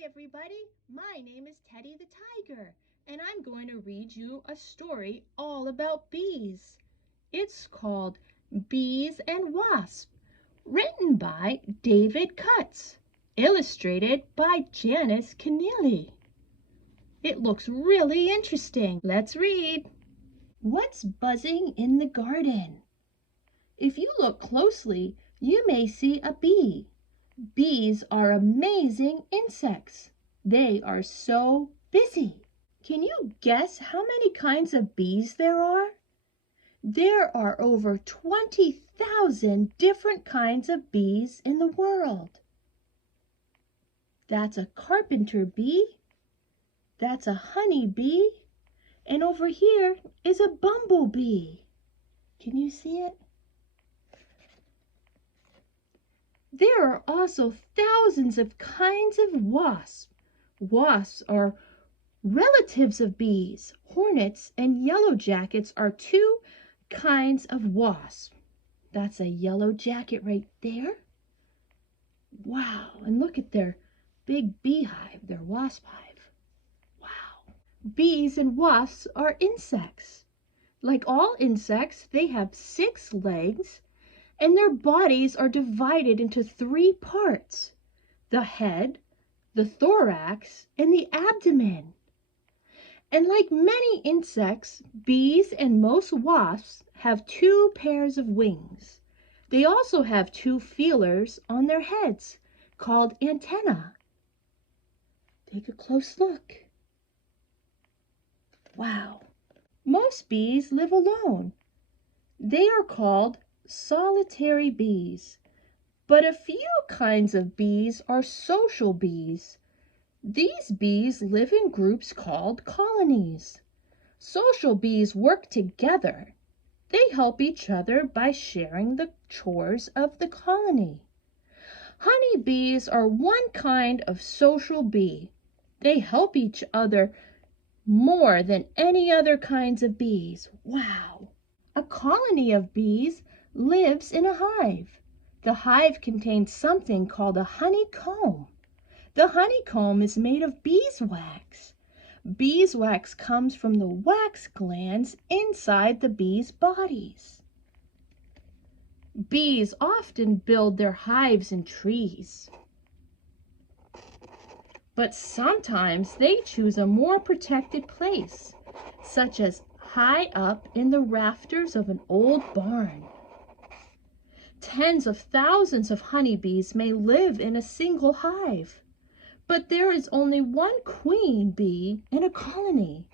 Hi everybody, my name is Teddy the Tiger, and I'm going to read you a story all about bees. It's called Bees and Wasps, written by David Cutts, illustrated by Janice Kinnealy. It looks really interesting. Let's read. What's buzzing in the garden? If you look closely, you may see a bee. Bees are amazing insects. They are so busy. Can you guess how many kinds of bees there are? There are over 20,000 different kinds of bees in the world. That's a carpenter bee. That's a honey bee. And over here is a bumblebee. Can you see it? There are also thousands of kinds of wasps. Wasps are relatives of bees. Hornets and yellow jackets are two kinds of wasps. That's a yellow jacket right there. Wow, and look at their big beehive, their wasp hive. Wow. Bees and wasps are insects. Like all insects, they have 6 legs, and their bodies are divided into 3 parts: the head, the thorax, and the abdomen. And like many insects, bees and most wasps have 2 pairs of wings. They also have 2 feelers on their heads called antennae. Take a close look. Wow. Most bees live alone. They are called solitary bees, but a few kinds of bees are social bees. These bees live in groups called colonies. Social bees work together. They help each other by sharing the chores of the colony. Honey bees are one kind of social bee. They help each other more than any other kinds of bees. Wow! A colony of bees lives in a hive. The hive contains something called a honeycomb. The honeycomb is made of beeswax. Beeswax comes from the wax glands inside the bees' bodies. Bees often build their hives in trees, but sometimes they choose a more protected place, such as high up in the rafters of an old barn. Tens of thousands of honeybees may live in a single hive, but there is only one queen bee in a colony.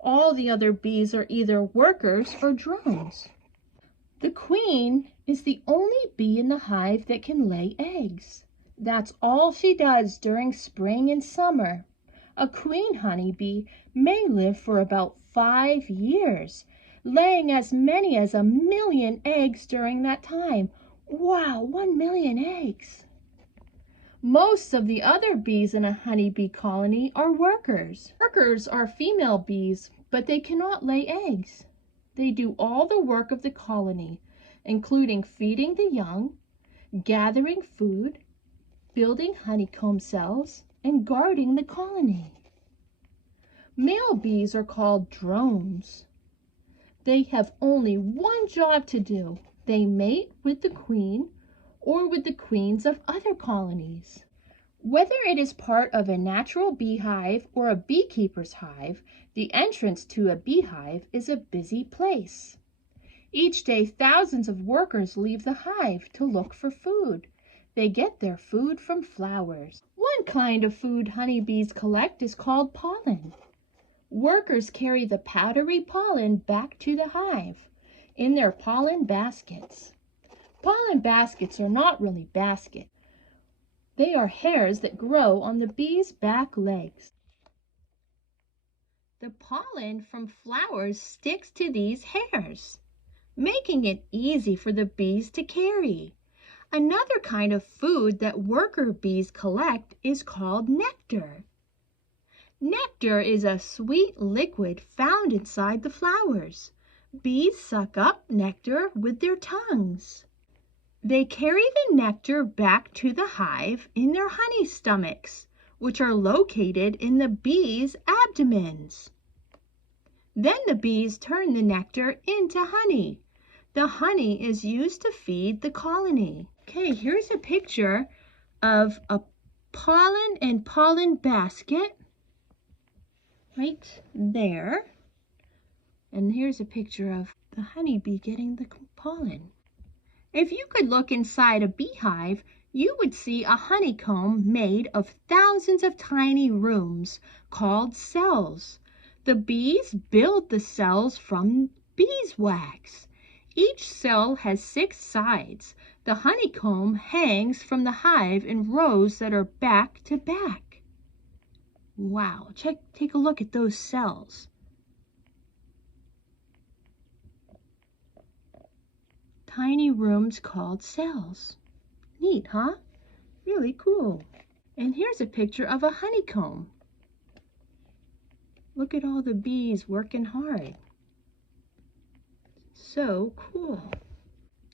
All the other bees are either workers or drones. The queen is the only bee in the hive that can lay eggs. That's all she does during spring and summer. A queen honeybee may live for about 5 years, laying as many as 1,000,000 eggs during that time. Wow, 1,000,000 eggs! Most of the other bees in a honeybee colony are workers. Workers are female bees, but they cannot lay eggs. They do all the work of the colony, including feeding the young, gathering food, building honeycomb cells, and guarding the colony. Male bees are called drones. They have only one job to do. They mate with the queen or with the queens of other colonies. Whether it is part of a natural beehive or a beekeeper's hive, the entrance to a beehive is a busy place. Each day, thousands of workers leave the hive to look for food. They get their food from flowers. One kind of food honeybees collect is called pollen. Workers carry the powdery pollen back to the hive in their pollen baskets. Pollen baskets are not really baskets. They are hairs that grow on the bees' back legs. The pollen from flowers sticks to these hairs, making it easy for the bees to carry. Another kind of food that worker bees collect is called nectar. Nectar is a sweet liquid found inside the flowers. Bees suck up nectar with their tongues. They carry the nectar back to the hive in their honey stomachs, which are located in the bees' abdomens. Then the bees turn the nectar into honey. The honey is used to feed the colony. Okay, here's a picture of a pollen and pollen basket right there. And here's a picture of the honeybee getting the pollen. If you could look inside a beehive, you would see a honeycomb made of thousands of tiny rooms called cells. The bees build the cells from beeswax. Each cell has 6 sides. The honeycomb hangs from the hive in rows that are back to back. Wow, take a look at those cells. Tiny rooms called cells. Neat, huh? Really cool. And here's a picture of a honeycomb. Look at all the bees working hard. So cool.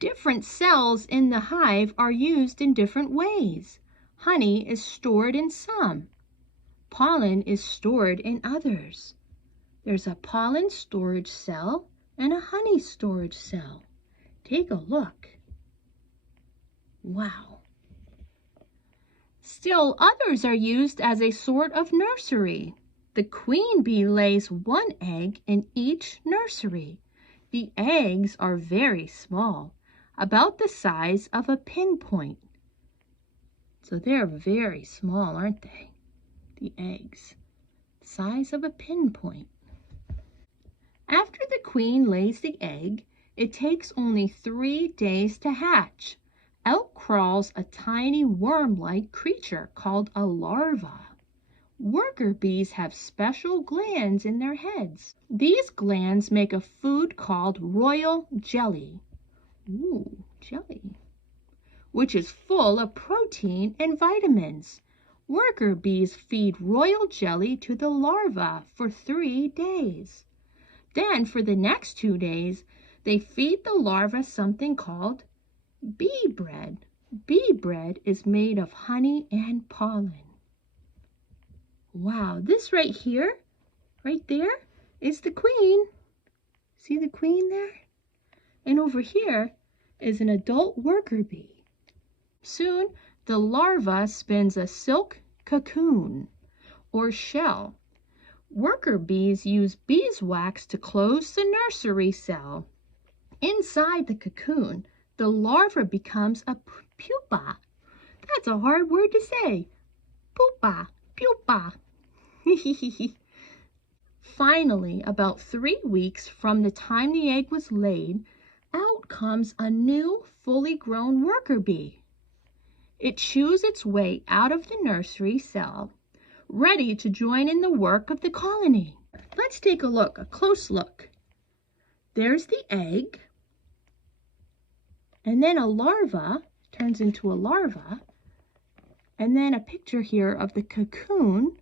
Different cells in the hive are used in different ways. Honey is stored in some. Pollen is stored in others. There's a pollen storage cell and a honey storage cell. Take a look. Wow. Still others are used as a sort of nursery. The queen bee lays 1 egg in each nursery. The eggs are very small, about the size of a pinpoint. So they're very small, aren't they? The eggs, size of a pinpoint. After the queen lays the egg, it takes only 3 days to hatch. Out crawls a tiny worm-like creature called a larva. Worker bees have special glands in their heads. These glands make a food called royal jelly. Ooh, jelly. Which is full of protein and vitamins. Worker bees feed royal jelly to the larva for 3 days. Then for the next 2 days, they feed the larva something called bee bread. Bee bread is made of honey and pollen. Wow, this right here, right there, is the queen. See the queen there? And over here is an adult worker bee. Soon, the larva spins a silk cocoon or shell. Worker bees use beeswax to close the nursery cell. Inside the cocoon, the larva becomes a pupa. That's a hard word to say. Pupa, pupa. Finally, about 3 weeks from the time the egg was laid, out comes a new, fully grown worker bee. It chews its way out of the nursery cell, ready to join in the work of the colony. Let's take a close look. There's the egg, and then a larva turns into a larva, and then a picture here of the cocoon,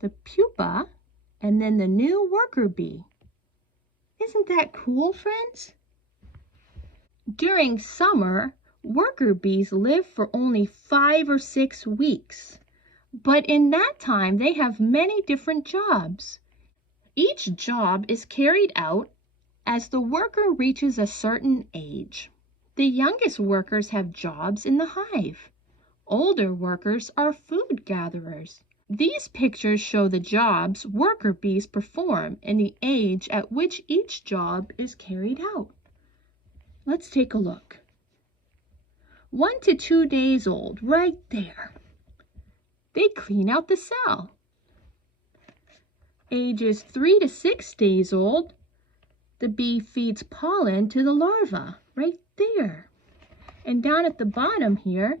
the pupa, and then the new worker bee. Isn't that cool, friends? During summer, worker bees live for only 5 or 6 weeks. But in that time, they have many different jobs. Each job is carried out as the worker reaches a certain age. The youngest workers have jobs in the hive. Older workers are food gatherers. These pictures show the jobs worker bees perform and the age at which each job is carried out. Let's take a look. 1 to 2 days old, right there. They clean out the cell. Ages 3 to 6 days old, the bee feeds pollen to the larva, right there. And down at the bottom here,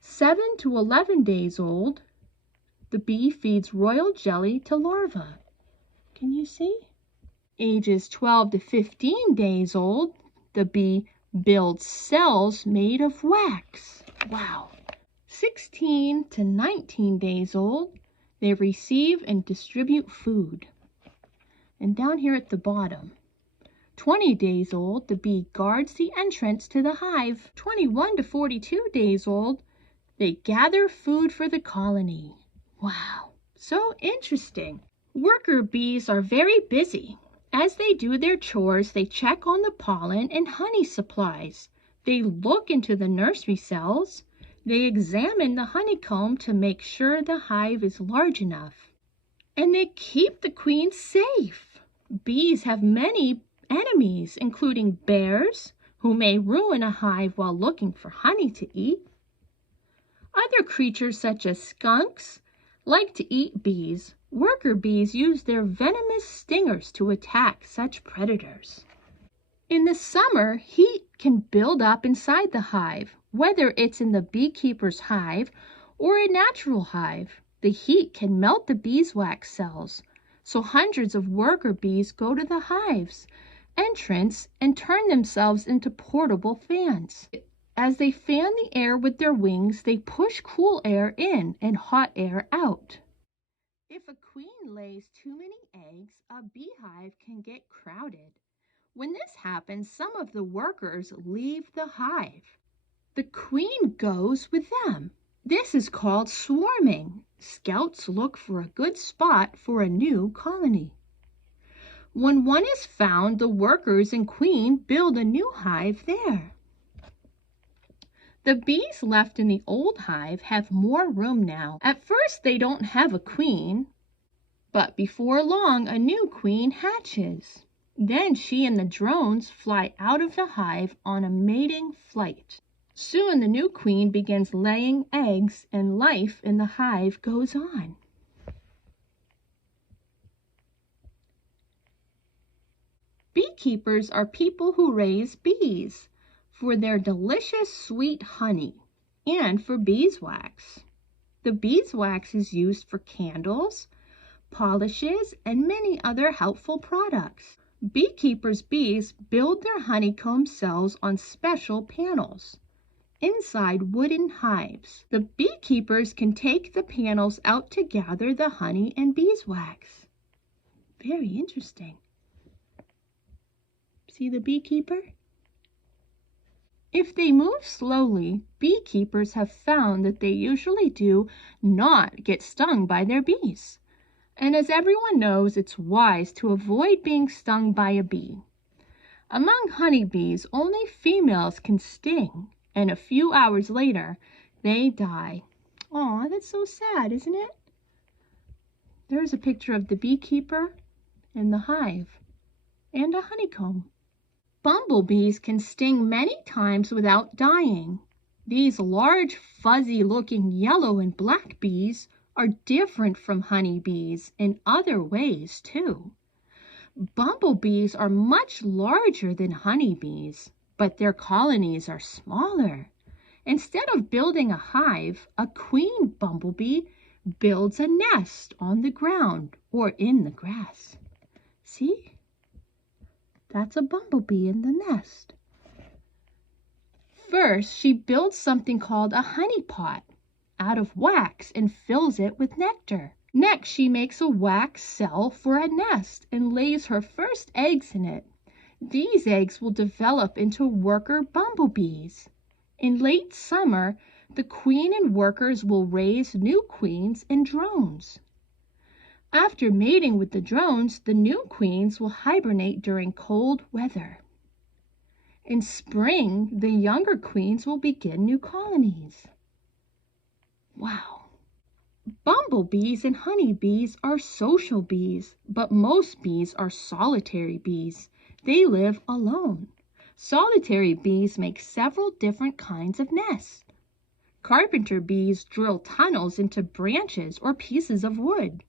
7 to 11 days old, the bee feeds royal jelly to larva. Can you see? Ages 12 to 15 days old, the bee builds cells made of wax. Wow. 16 to 19 days old, they receive and distribute food. And down here at the bottom, 20 days old, the bee guards the entrance to the hive. 21 to 42 days old, they gather food for the colony. Wow, so interesting. Worker bees are very busy. As they do their chores, they check on the pollen and honey supplies. They look into the nursery cells. They examine the honeycomb to make sure the hive is large enough. And they keep the queen safe. Bees have many enemies, including bears, who may ruin a hive while looking for honey to eat. Other creatures, such as skunks, like to eat bees. Worker bees use their venomous stingers to attack such predators. In the summer, heat can build up inside the hive, whether it's in the beekeeper's hive or a natural hive. The heat can melt the beeswax cells, so hundreds of worker bees go to the hive's entrance and turn themselves into portable fans. As they fan the air with their wings, they push cool air in and hot air out. If a queen lays too many eggs, a beehive can get crowded. When this happens, some of the workers leave the hive. The queen goes with them. This is called swarming. Scouts look for a good spot for a new colony. When one is found, the workers and queen build a new hive there. The bees left in the old hive have more room now. At first, they don't have a queen, but before long, a new queen hatches. Then she and the drones fly out of the hive on a mating flight. Soon the new queen begins laying eggs and life in the hive goes on. Beekeepers are people who raise bees for their delicious sweet honey and for beeswax. The beeswax is used for candles, polishes, and many other helpful products. Beekeepers' bees build their honeycomb cells on special panels inside wooden hives. The beekeepers can take the panels out to gather the honey and beeswax. Very interesting. See the beekeeper? If they move slowly, beekeepers have found that they usually do not get stung by their bees. And as everyone knows, it's wise to avoid being stung by a bee. Among honeybees, only females can sting, and a few hours later, they die. Aw, that's so sad, isn't it? There's a picture of the beekeeper and the hive and a honeycomb. Bumblebees can sting many times without dying. These large, fuzzy-looking yellow and black bees are different from honeybees in other ways, too. Bumblebees are much larger than honeybees, but their colonies are smaller. Instead of building a hive, a queen bumblebee builds a nest on the ground or in the grass. See? That's a bumblebee in the nest. First, she builds something called a honey pot out of wax and fills it with nectar. Next, she makes a wax cell for a nest and lays her first eggs in it. These eggs will develop into worker bumblebees. In late summer, the queen and workers will raise new queens and drones. After mating with the drones, the new queens will hibernate during cold weather. In spring, the younger queens will begin new colonies. Wow! Bumblebees and honeybees are social bees, but most bees are solitary bees. They live alone. Solitary bees make several different kinds of nests. Carpenter bees drill tunnels into branches or pieces of wood.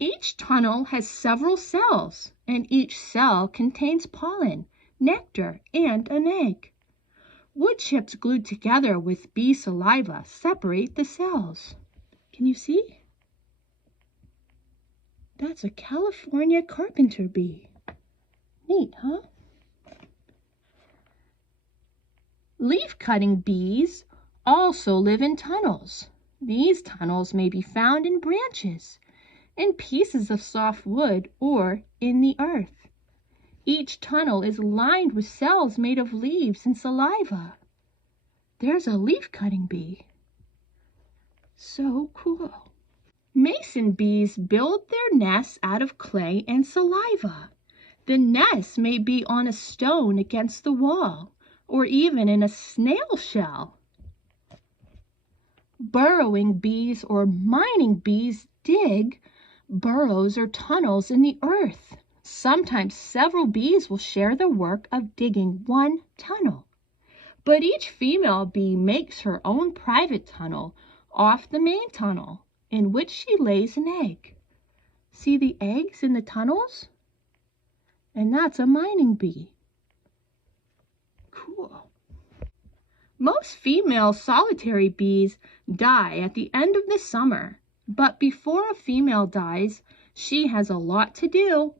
Each tunnel has several cells, and each cell contains pollen, nectar, and an egg. Wood chips glued together with bee saliva separate the cells. Can you see? That's a California carpenter bee. Neat, huh? Leaf-cutting bees also live in tunnels. These tunnels may be found in branches, in pieces of soft wood, or in the earth. Each tunnel is lined with cells made of leaves and saliva. There's a leaf-cutting bee. So cool. Mason bees build their nests out of clay and saliva. The nest may be on a stone against the wall, or even in a snail shell. Burrowing bees or mining bees dig burrows or tunnels in the earth. Sometimes several bees will share the work of digging one tunnel. But each female bee makes her own private tunnel off the main tunnel, in which she lays an egg. See the eggs in the tunnels? And that's a mining bee. Cool. Most female solitary bees die at the end of the summer, but before a female dies, she has a lot to do.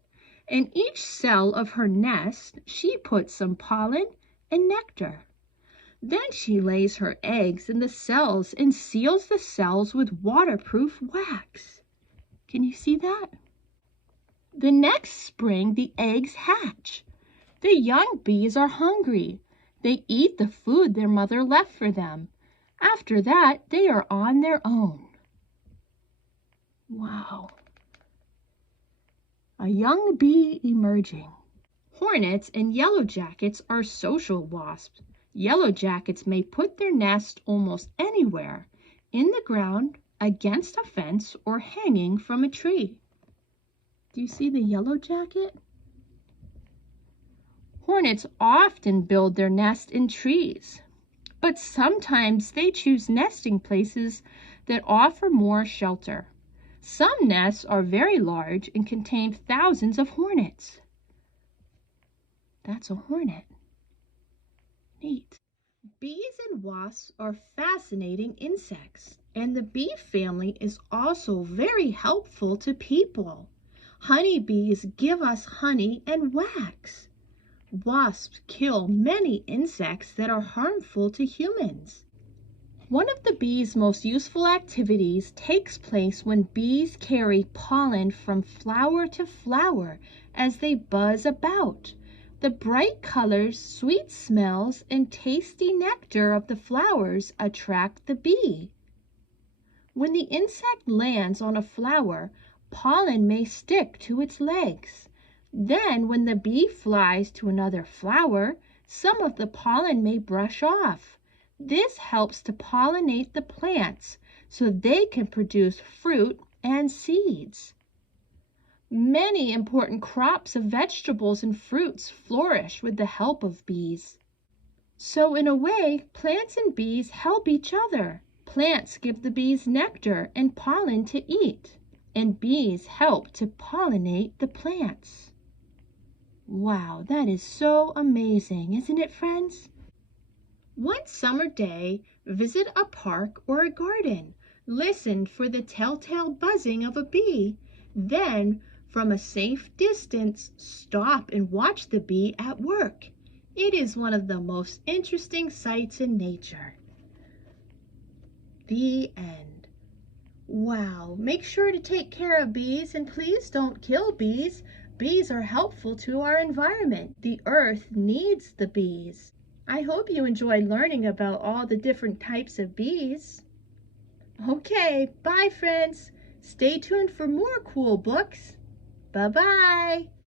In each cell of her nest, she puts some pollen and nectar. Then she lays her eggs in the cells and seals the cells with waterproof wax. Can you see that? The next spring, the eggs hatch. The young bees are hungry. They eat the food their mother left for them. After that, they are on their own. Wow. A young bee emerging. Hornets and yellow jackets are social wasps. Yellow jackets may put their nest almost anywhere, in the ground, against a fence, or hanging from a tree. Do you see the yellow jacket? Hornets often build their nest in trees, but sometimes they choose nesting places that offer more shelter. Some nests are very large and contain thousands of hornets. That's a hornet. Neat. Bees and wasps are fascinating insects, and the bee family is also very helpful to people. Honeybees give us honey and wax. Wasps kill many insects that are harmful to humans. One of the bees' most useful activities takes place when bees carry pollen from flower to flower as they buzz about. The bright colors, sweet smells, and tasty nectar of the flowers attract the bee. When the insect lands on a flower, pollen may stick to its legs. Then, when the bee flies to another flower, some of the pollen may brush off. This helps to pollinate the plants so they can produce fruit and seeds. Many important crops of vegetables and fruits flourish with the help of bees. So in a way, plants and bees help each other. Plants give the bees nectar and pollen to eat, and bees help to pollinate the plants. Wow, that is so amazing, isn't it, friends? One summer day, visit a park or a garden. Listen for the telltale buzzing of a bee. Then, from a safe distance, stop and watch the bee at work. It is one of the most interesting sights in nature. The end. Wow, make sure to take care of bees and please don't kill bees. Bees are helpful to our environment. The earth needs the bees. I hope you enjoyed learning about all the different types of bees. Okay, bye friends. Stay tuned for more cool books. Bye-bye.